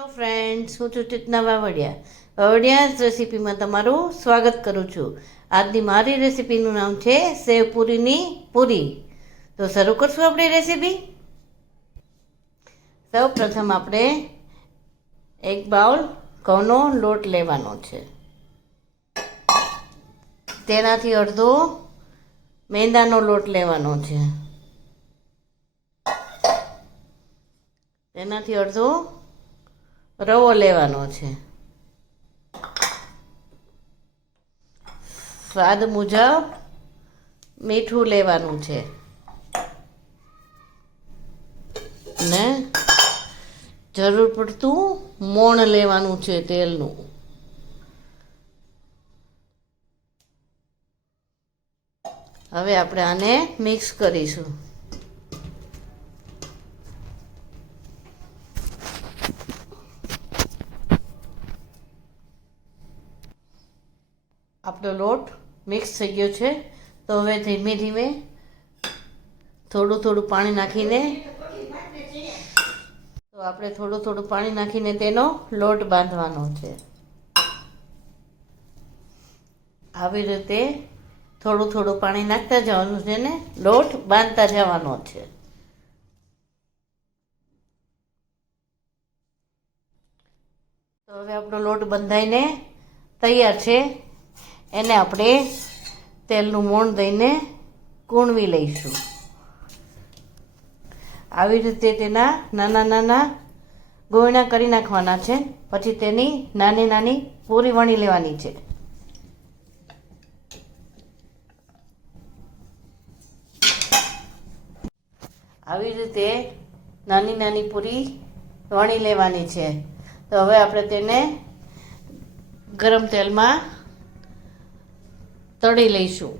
Hello friends, હું છું ચેતના વાવડિયા રેસીપીમાં તમારું સ્વાગત કરું છું. આજની મારી રેસીપીનું નામ છે સેવ પૂરીની પૂરી. તો શરૂ કરશું આપણે રેસીપી. સૌ પ્રથમ આપણે એક બાઉલ ઘઉંનો લોટ લેવાનો છે. તેનાથી અડધો મેંદાનો લોટ લેવાનો છે. તેનાથી અડધો રવો લેવાનો છે. સ્વાદ મુજબ મીઠું લેવાનું છે ને જરૂર પડતું મોણ લેવાનું છે તેલનું. હવે આપણે આને મિક્સ કરીશું. આપણો લોટ મિક્સ થઈ ગયો છે. તો હવે ધીમે ધીમે થોડું પાણી નાખીને તેનો લોટ બાંધવાનો છે. આવી રીતે થોડું પાણી નાખતા જવાનું છે ને લોટ બાંધતા જવાનો છે. તો હવે આપણો લોટ બંધાઈને તૈયાર છે. એને આપણે તેલનું મોણ દઈને કૂણવી લઈશું. આવી રીતે તેના નાના ગોળણા કરી નાખવાના છે. પછી તેની નાની પૂરી વણી લેવાની છે. આવી રીતે નાની પૂરી વણી લેવાની છે. તો હવે આપણે તેને ગરમ તેલમાં તળી લઈશું.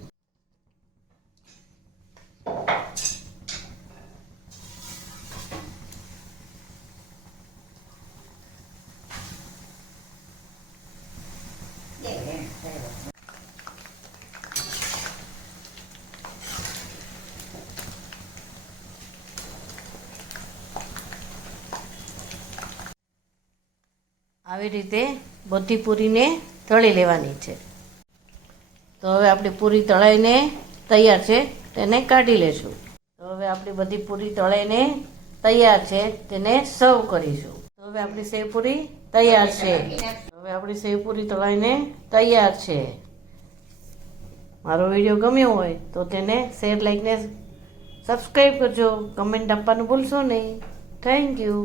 આવી રીતે બધી પૂરીને તળી લેવાની છે. તો હવે આપણી પૂરી તળાઈને તૈયાર છે. તેને કાઢી લેશું. તો હવે આપણી બધી પૂરી તળાઈને તૈયાર છે. તેને સર્વ કરીશું. તો હવે આપણી સેવ પૂરી તૈયાર છે. તળાઈને તૈયાર છે. મારો વિડીયો ગમ્યો હોય તો તેને શેર, લાઈક ને સબસ્ક્રાઈબ કરજો. કમેન્ટ આપવાનું ભૂલશો નહીં. Thank you.